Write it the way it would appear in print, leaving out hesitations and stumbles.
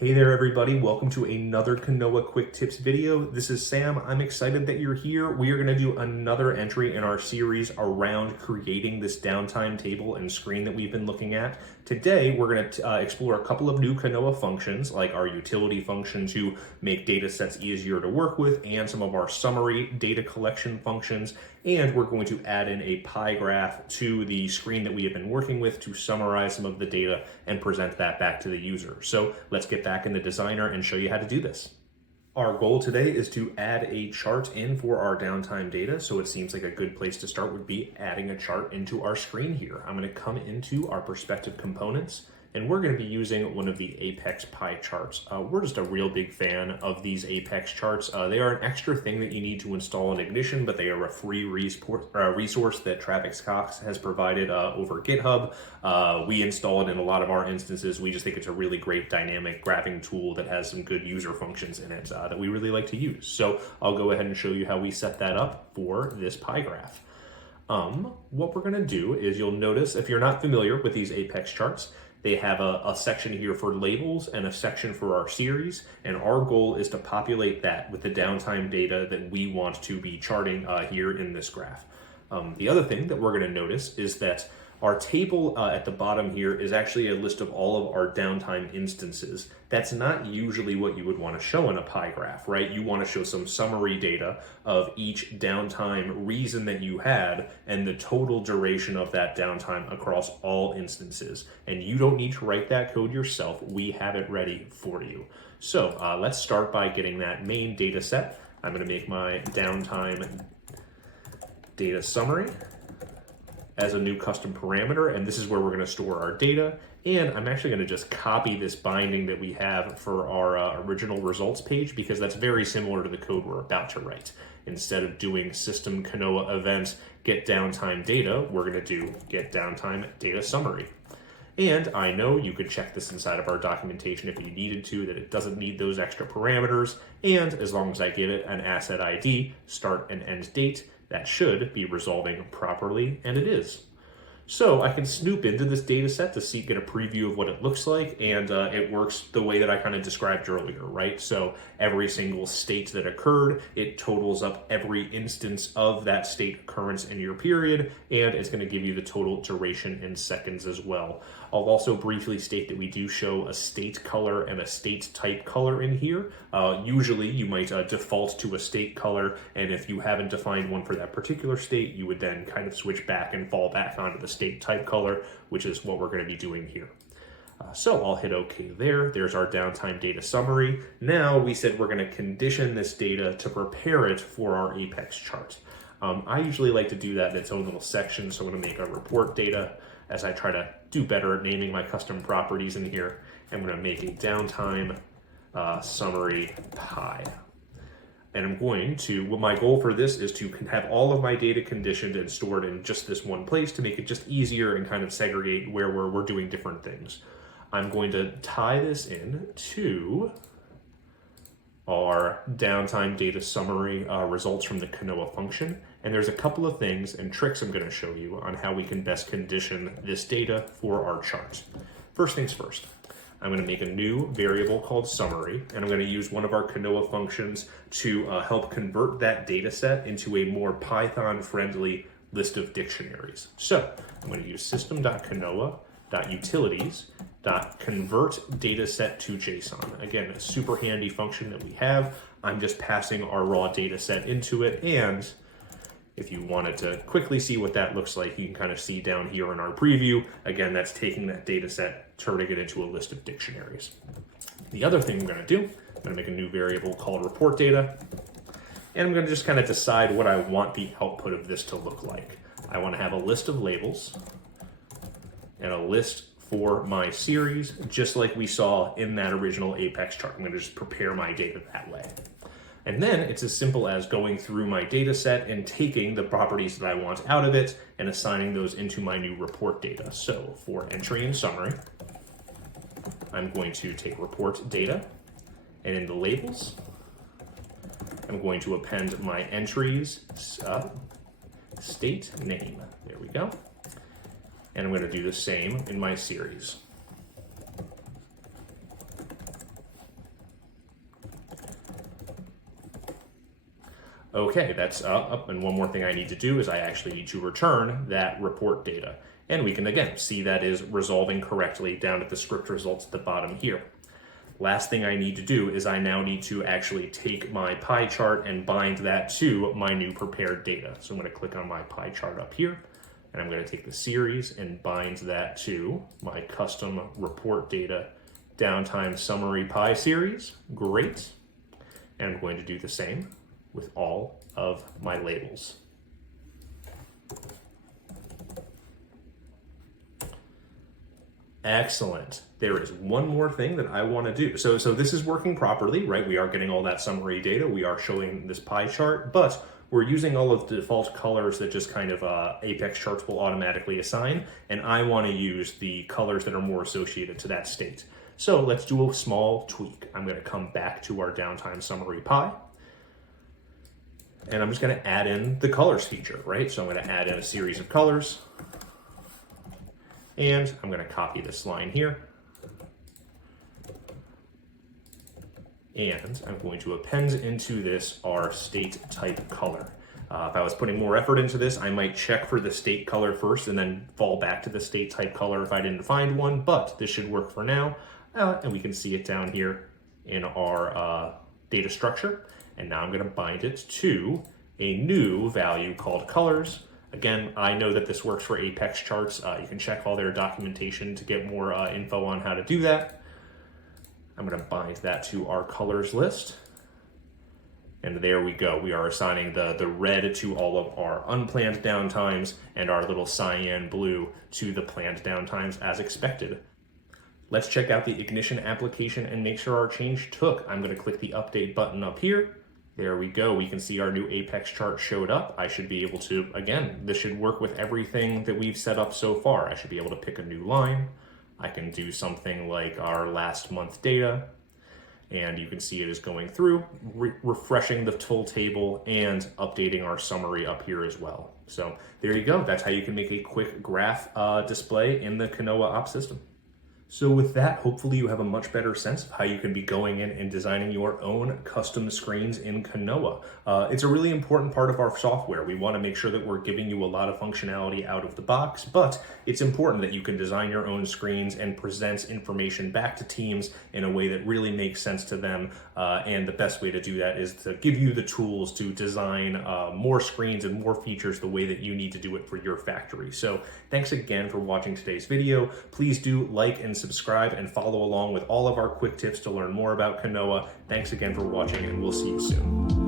Hey there everybody, welcome to another Kanoa Quick Tips video. This is Sam. I'm excited that you're here. We are going to do another entry in our series around creating this downtime table and screen that we've been looking at. Today we're going to explore a couple of new Kanoa functions, like our utility function to make data sets easier to work with, and some of our summary data collection functions. And we're going to add in a pie graph to the screen that we have been working with to summarize some of the data and present that back to the user. So let's get back in the designer and show you how to do this. Our goal today is to add a chart in for our downtime data. So it seems like a good place to start would be adding a chart into our screen here. I'm going to come into our perspective components, and we're going to be using one of the Apex pie charts. We're just a real big fan of these Apex charts. They are an extra thing that you need to install in Ignition, but they are a free resource that Travis Cox has provided over GitHub. We install it in a lot of our instances. We just think it's a really great dynamic graphing tool that has some good user functions in it that we really like to use. So I'll go ahead and show you how we set that up for this pie graph. What we're going to do is, you'll notice, if you're not familiar with these Apex charts, they have a section here for labels and a section for our series, and our goal is to populate that with the downtime data that we want to be charting here in this graph. The other thing that we're going to notice is that our table at the bottom here is actually a list of all of our downtime instances. That's not usually what you would want to show in a pie graph, right? You want to show some summary data of each downtime reason that you had and the total duration of that downtime across all instances. And you don't need to write that code yourself. We have it ready for you. So let's start by getting that main data set. I'm going to make my downtime data summary as a new custom parameter, and this is where we're going to store our data. And I'm actually going to just copy this binding that we have for our original results page, because that's very similar to the code we're about to write. Instead of doing system Kanoa event get downtime data, we're going to do get downtime data summary. And I know you could check this inside of our documentation if you needed to, that it doesn't need those extra parameters. And as long as I give it an asset ID, start and end date, that should be resolving properly, and it is. So I can snoop into this data set to get a preview of what it looks like, and it works the way that I kind of described earlier, right? So every single state that occurred, it totals up every instance of that state occurrence in your period, and it's going to give you the total duration in seconds as well. I'll also briefly state that we do show a state color and a state type color in here. Usually you might default to a state color, and if you haven't defined one for that particular state, you would then kind of switch back and fall back onto the state type color, which is what we're going to be doing here. So I'll hit OK there. There's our downtime data summary. Now we said we're going to condition this data to prepare it for our Apex chart. I usually like to do that in its own little section, so I'm going to make a report data as I try to do better at naming my custom properties in here. I'm going to make a downtime summary pie. And I'm going to, well, my goal for this is to have all of my data conditioned and stored in just this one place to make it just easier and kind of segregate where we're doing different things. I'm going to tie this in to our downtime data summary results from the Kanoa function. And there's a couple of things and tricks I'm going to show you on how we can best condition this data for our chart. First things first, I'm going to make a new variable called summary, and I'm going to use one of our Kanoa functions to help convert that data set into a more Python-friendly list of dictionaries. So I'm going to use system.kanoa.utilities.convert dataset to JSON. Again, a super handy function that we have. I'm just passing our raw data set into it, and if you wanted to quickly see what that looks like, you can kind of see down here in our preview. Again, that's taking that data set, turning it into a list of dictionaries. The other thing I'm going to do, I'm going to make a new variable called report data, and I'm going to just kind of decide what I want the output of this to look like. I want to have a list of labels and a list for my series, just like we saw in that original Apex chart. I'm going to just prepare my data that way. And then it's as simple as going through my data set and taking the properties that I want out of it and assigning those into my new report data. So for entry and summary, I'm going to take report data, and in the labels, I'm going to append my entries state name. There we go. And I'm going to do the same in my series. Okay, that's up. And one more thing I need to do is I actually need to return that report data. And we can, again, see that is resolving correctly down at the script results at the bottom here. Last thing I need to do is I now need to actually take my pie chart and bind that to my new prepared data. So I'm going to click on my pie chart up here, and I'm going to take the series and bind that to my custom report data downtime summary pie series. Great. And I'm going to do the same with all of my labels. Excellent. There is one more thing that I want to do. So this is working properly, right? We are getting all that summary data. We are showing this pie chart, but we're using all of the default colors that just kind of Apex charts will automatically assign. And I want to use the colors that are more associated to that state. So let's do a small tweak. I'm going to come back to our downtime summary pie. And I'm just going to add in the colors feature, right? So I'm going to add in a series of colors. And I'm going to copy this line here. And I'm going to append into this our state type color. If I was putting more effort into this, I might check for the state color first and then fall back to the state type color if I didn't find one, but this should work for now. And we can see it down here in our data structure. And now I'm going to bind it to a new value called colors. Again, I know that this works for Apex charts. You can check all their documentation to get more info on how to do that. I'm going to bind that to our colors list. And there we go. We are assigning the red to all of our unplanned downtimes and our little cyan blue to the planned downtimes as expected. Let's check out the ignition application and make sure our change took. I'm going to click the update button up here. There we go. We can see our new Apex chart showed up. I should be able to, again, this should work with everything that we've set up so far. I should be able to pick a new line. I can do something like our last month data, and you can see it is going through, refreshing the full table and updating our summary up here as well. So there you go. That's how you can make a quick graph display in the Kanoa Ops system. So with that, hopefully you have a much better sense of how you can be going in and designing your own custom screens in Kanoa. It's a really important part of our software. We want to make sure that we're giving you a lot of functionality out of the box, but it's important that you can design your own screens and present information back to teams in a way that really makes sense to them. And the best way to do that is to give you the tools to design more screens and more features the way that you need to do it for your factory. So thanks again for watching today's video. Please do like and subscribe and follow along with all of our quick tips to learn more about Kanoa. Thanks again for watching, and we'll see you soon.